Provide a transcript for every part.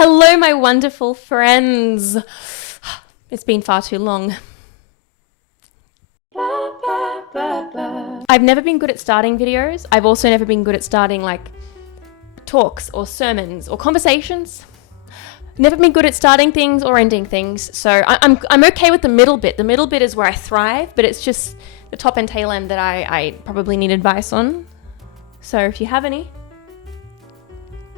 Hello, my wonderful friends. It's been far too long. I've never been good at starting videos. I've also never been good at starting like talks or sermons or conversations. Never been good at starting things or ending things. So I'm okay with the middle bit. The middle bit is where I thrive, but it's just the top and tail end that I probably need advice on. So if you have any,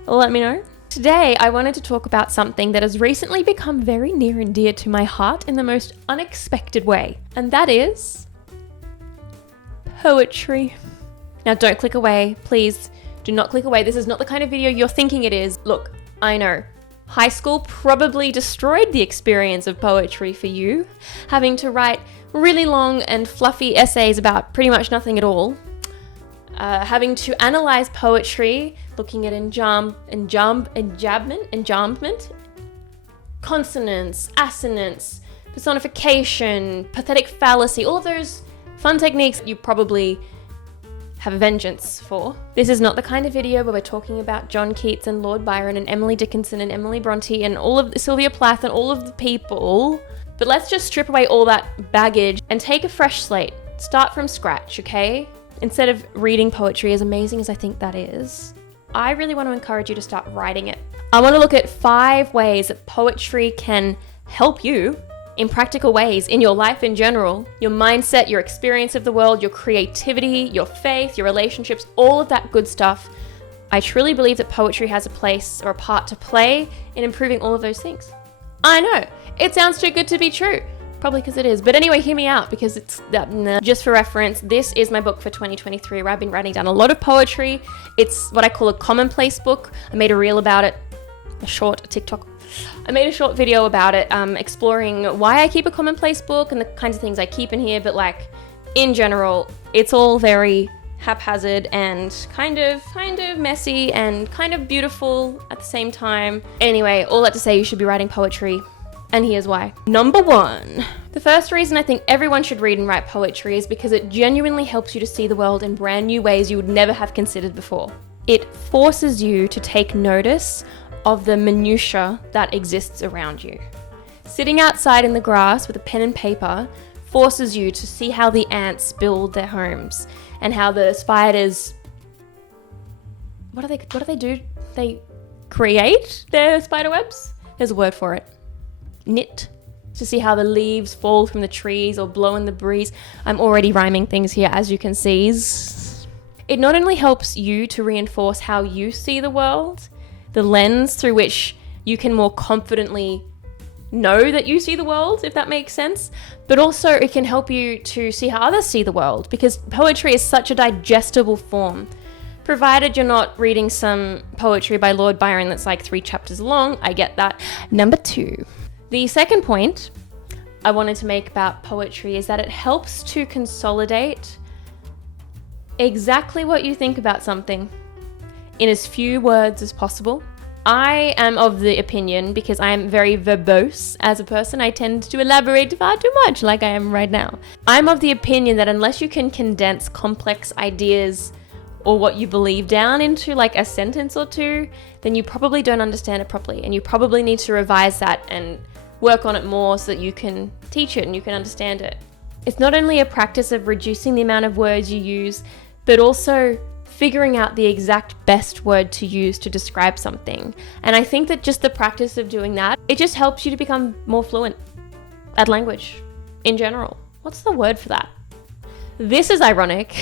let me know. Today, I wanted to talk about something that has recently become very near and dear to my heart in the most unexpected way, and that is poetry. Now, don't click away. Please do not click away. This is not the kind of video you're thinking it is. Look, I know. High school probably destroyed the experience of poetry for you, having to write really long and fluffy essays about pretty much nothing at all. Having to analyze poetry, looking at enjambment, consonants, assonance, personification, pathetic fallacy, all of those fun techniques you probably have a vengeance for. This is not the kind of video where we're talking about John Keats and Lord Byron and Emily Dickinson and Emily Bronte and all of Sylvia Plath and all of the people. But let's just strip away all that baggage and take a fresh slate. Start from scratch, okay? Instead of reading poetry, as amazing as I think that is, I really want to encourage you to start writing it. I want to look at 5 ways that poetry can help you in practical ways in your life in general, your mindset, your experience of the world, your creativity, your faith, your relationships, all of that good stuff. I truly believe that poetry has a place or a part to play in improving all of those things. I know, it sounds too good to be true. Probably because it is. But anyway, hear me out because it's just for reference. This is my book for 2023 where I've been writing down a lot of poetry. It's what I call a commonplace book. I made a reel about it, a TikTok. I made a short video about it, exploring why I keep a commonplace book and the kinds of things I keep in here. But like in general, it's all very haphazard and kind of messy and kind of beautiful at the same time. Anyway, all that to say, you should be writing poetry. And here's why. Number 1. The first reason I think everyone should read and write poetry is because it genuinely helps you to see the world in brand new ways you would never have considered before. It forces you to take notice of the minutiae that exists around you. Sitting outside in the grass with a pen and paper forces you to see how the ants build their homes and how the spiders, what do they do? They create their spider webs? There's a word for it. Knit, to see how the leaves fall from the trees or blow in the breeze. I'm already rhyming things here, as you can see. It not only helps you to reinforce how you see the world, the lens through which you can more confidently know that you see the world, if that makes sense, but also it can help you to see how others see the world, because poetry is such a digestible form. Provided you're not reading some poetry by Lord Byron that's like 3 chapters long, I get that. Number 2. The second point I wanted to make about poetry is that it helps to consolidate exactly what you think about something in as few words as possible. I am of the opinion, because I am very verbose as a person, I tend to elaborate far too much like I am right now. I'm of the opinion that unless you can condense complex ideas or what you believe down into like a sentence or 2, then you probably don't understand it properly, and you probably need to revise that and work on it more so that you can teach it and you can understand it. It's not only a practice of reducing the amount of words you use, but also figuring out the exact best word to use to describe something. And I think that just the practice of doing that, it just helps you to become more fluent at language in general. What's the word for that? This is ironic.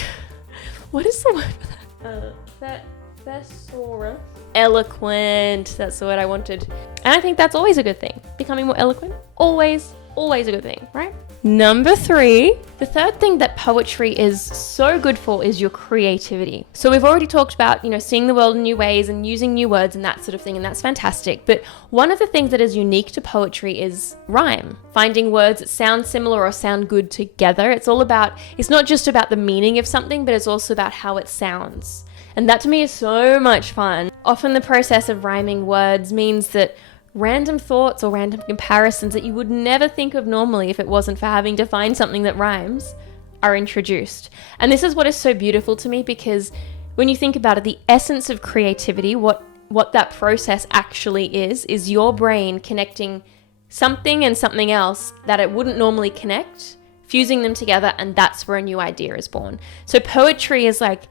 What is the word for that? Thesaurus. Eloquent. That's the word I wanted. And I think that's always a good thing. Becoming more eloquent. Always a good thing, right? Number 3. The third thing that poetry is so good for is your creativity. So we've already talked about, seeing the world in new ways and using new words and that sort of thing, and that's fantastic. But one of the things that is unique to poetry is rhyme. Finding words that sound similar or sound good together. It's not just about the meaning of something, but it's also about how it sounds. And that to me is so much fun. Often the process of rhyming words means that random thoughts or random comparisons that you would never think of normally if it wasn't for having to find something that rhymes are introduced. And this is what is so beautiful to me, because when you think about it, the essence of creativity, what what that process actually is your brain connecting something and something else that it wouldn't normally connect, fusing them together, and that's where a new idea is born. So poetry is like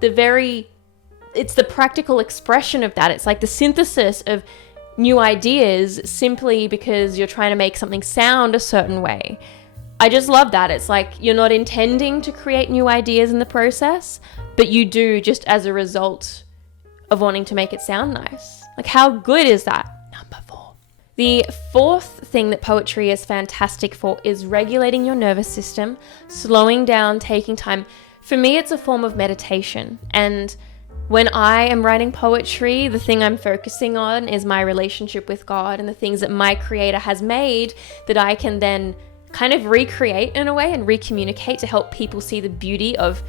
it's the practical expression of that. It's like the synthesis of new ideas simply because you're trying to make something sound a certain way. I just love that. It's like you're not intending to create new ideas in the process, but you do just as a result of wanting to make it sound nice. Like, how good is that? Number 4. The 4th thing that poetry is fantastic for is regulating your nervous system, slowing down, taking time. For me, it's a form of meditation. And when I am writing poetry, the thing I'm focusing on is my relationship with God and the things that my creator has made that I can then kind of recreate in a way and recommunicate to help people see the beauty of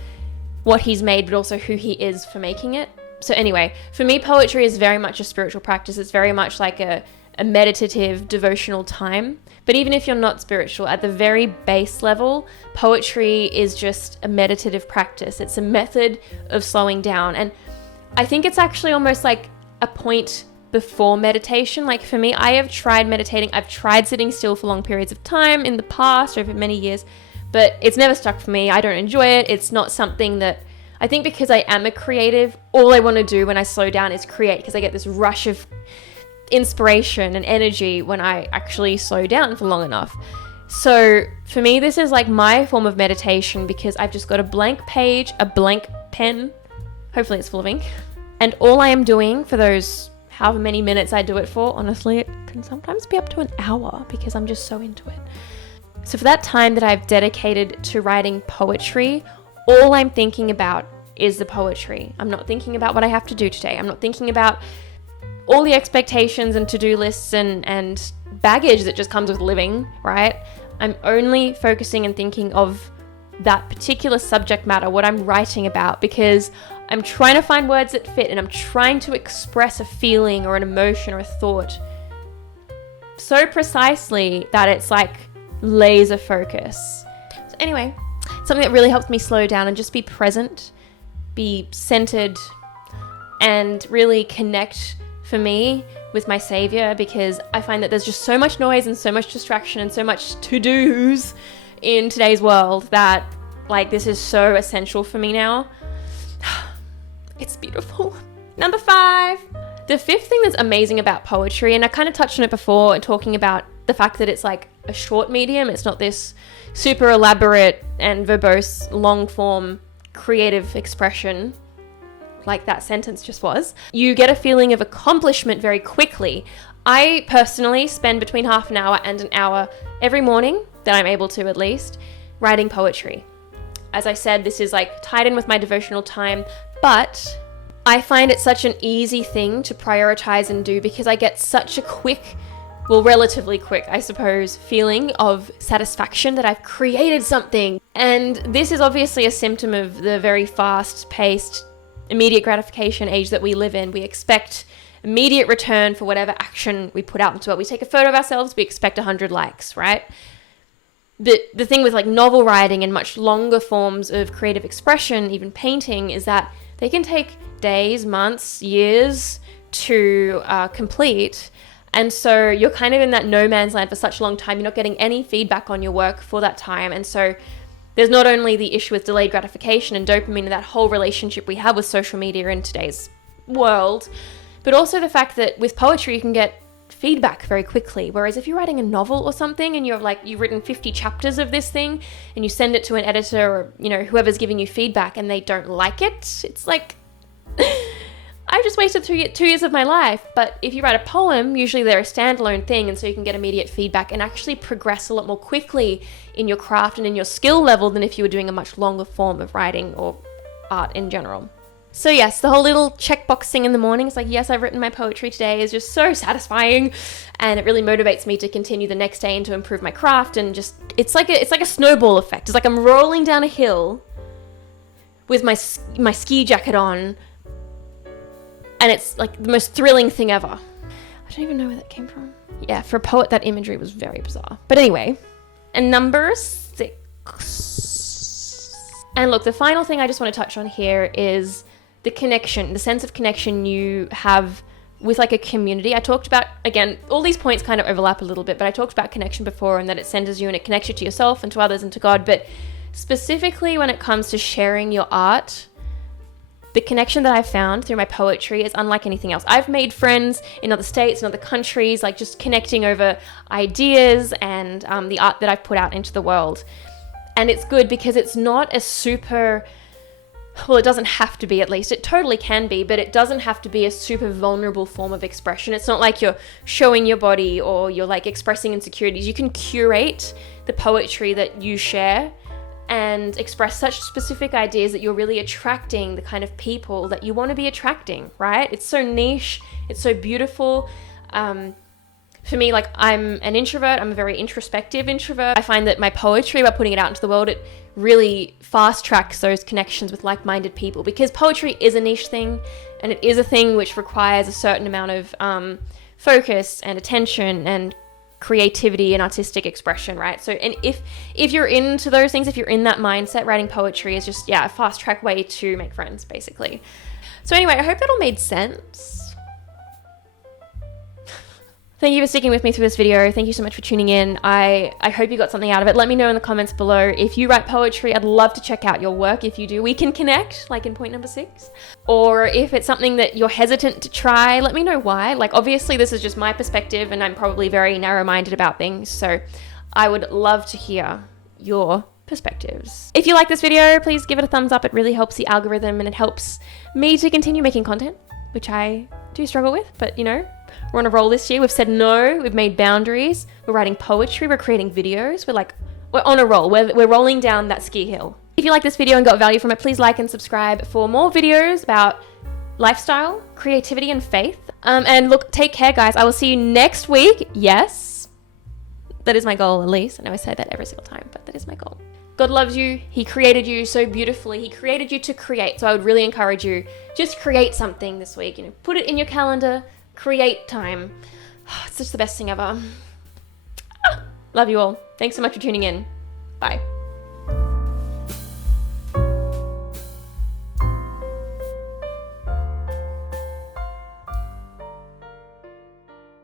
what he's made, but also who he is for making it. So anyway, for me, poetry is very much a spiritual practice. It's very much like a meditative, devotional time. But even if you're not spiritual, at the very base level, poetry is just a meditative practice. It's a method of slowing down. And I think it's actually almost like a point before meditation. Like for me, I have tried meditating. I've tried sitting still for long periods of time in the past, over many years, but it's never stuck for me. I don't enjoy it. It's not something that, I think because I am a creative, all I want to do when I slow down is create, because I get this rush of inspiration and energy when I actually slow down for long enough. So for me, this is like my form of meditation, because I've just got a blank page, a blank pen, hopefully it's full of ink, and all I am doing for those however many minutes I do it for, honestly, it can sometimes be up to an hour because I'm just so into it. So for that time that I've dedicated to writing poetry, all I'm thinking about is the poetry. I'm not thinking about what I have to do today. I'm not thinking about all the expectations and to-do lists and baggage that just comes with living, right? I'm only focusing and thinking of that particular subject matter, what I'm writing about, because I'm trying to find words that fit and I'm trying to express a feeling or an emotion or a thought so precisely that it's like laser focus. So anyway, something that really helps me slow down and just be present, be centered, and really connect for me with my savior, because I find that there's just so much noise and so much distraction and so much to-dos in today's world that like this is so essential for me now. It's beautiful. Number 5. The 5th thing that's amazing about poetry, and I kind of touched on it before in talking about the fact that it's like a short medium. It's not this super elaborate and verbose long form creative expression like that sentence just was. You get a feeling of accomplishment very quickly. I personally spend between half an hour and an hour every morning, that I'm able to at least, writing poetry. As I said, this is like tied in with my devotional time, but I find it such an easy thing to prioritize and do because I get such a quick, well, relatively quick, I suppose, feeling of satisfaction that I've created something. And this is obviously a symptom of the very fast-paced, immediate gratification age that we live in. We expect immediate return for whatever action we put out into it. We take a photo of ourselves, we expect 100 likes, right? The thing with like novel writing and much longer forms of creative expression, even painting, is that they can take days, months, years to complete. And so you're kind of in that no man's land for such a long time. You're not getting any feedback on your work for that time. And so there's not only the issue with delayed gratification and dopamine and that whole relationship we have with social media in today's world, but also the fact that with poetry you can get feedback very quickly. Whereas if you're writing a novel or something and you've written 50 chapters of this thing and you send it to an editor or, you know, whoever's giving you feedback and they don't like it, it's like, I just wasted 2 years of my life. But if you write a poem, usually they're a standalone thing, and so you can get immediate feedback and actually progress a lot more quickly in your craft and in your skill level than if you were doing a much longer form of writing or art in general. So yes, the whole little checkbox thing in the morning, it's like, yes, I've written my poetry today, is just so satisfying, and it really motivates me to continue the next day and to improve my craft. And just it's like a snowball effect. It's like I'm rolling down a hill with my ski jacket on, and it's like the most thrilling thing ever. I don't even know where that came from. Yeah, for a poet, that imagery was very bizarre. But anyway, and number 6. And look, the final thing I just want to touch on here is the connection, the sense of connection you have with like a community. I talked about, again, all these points kind of overlap a little bit, but I talked about connection before, and that it centers you and it connects you to yourself and to others and to God. But specifically when it comes to sharing your art, the connection that I've found through my poetry is unlike anything else. I've made friends in other states and other countries, like just connecting over ideas and the art that I've put out into the world. And it's good because it's not a super, well, it doesn't have to be, at least. It totally can be, but it doesn't have to be a super vulnerable form of expression. It's not like you're showing your body or you're like expressing insecurities. You can curate the poetry that you share and express such specific ideas that you're really attracting the kind of people that you want to be attracting, right? It's so niche, it's so beautiful. For me, like, I'm an introvert, I'm a very introspective introvert. I find that my poetry, by putting it out into the world, it really fast tracks those connections with like-minded people, because poetry is a niche thing, and it is a thing which requires a certain amount of focus and attention and creativity and artistic expression, right? So, and if you're into those things, if you're in that mindset, writing poetry is just, a fast track way to make friends, basically. So anyway, I hope that all made sense. Thank you for sticking with me through this video. Thank you so much for tuning in. I hope you got something out of it. Let me know in the comments below. If you write poetry, I'd love to check out your work. If you do, we can connect, like in point number 6. Or if it's something that you're hesitant to try, let me know why. Like, obviously this is just my perspective and I'm probably very narrow-minded about things. So I would love to hear your perspectives. If you like this video, please give it a thumbs up. It really helps the algorithm and it helps me to continue making content, which I do struggle with, but you know, we're on a roll this year. We've said no, we've made boundaries, we're writing poetry, we're creating videos, we're on a roll, we're rolling down that ski hill. If you like this video and got value from it, please like and subscribe for more videos about lifestyle, creativity, and faith. And look, take care, guys. I will see you next week. Yes, that is my goal, at least. I know I say that every single time, but that is my goal. God loves you. He created you so beautifully. He created you to create. So I would really encourage you, just create something this week. You know, put it in your calendar, create time. It's just the best thing ever. Love you all. Thanks so much for tuning in. Bye.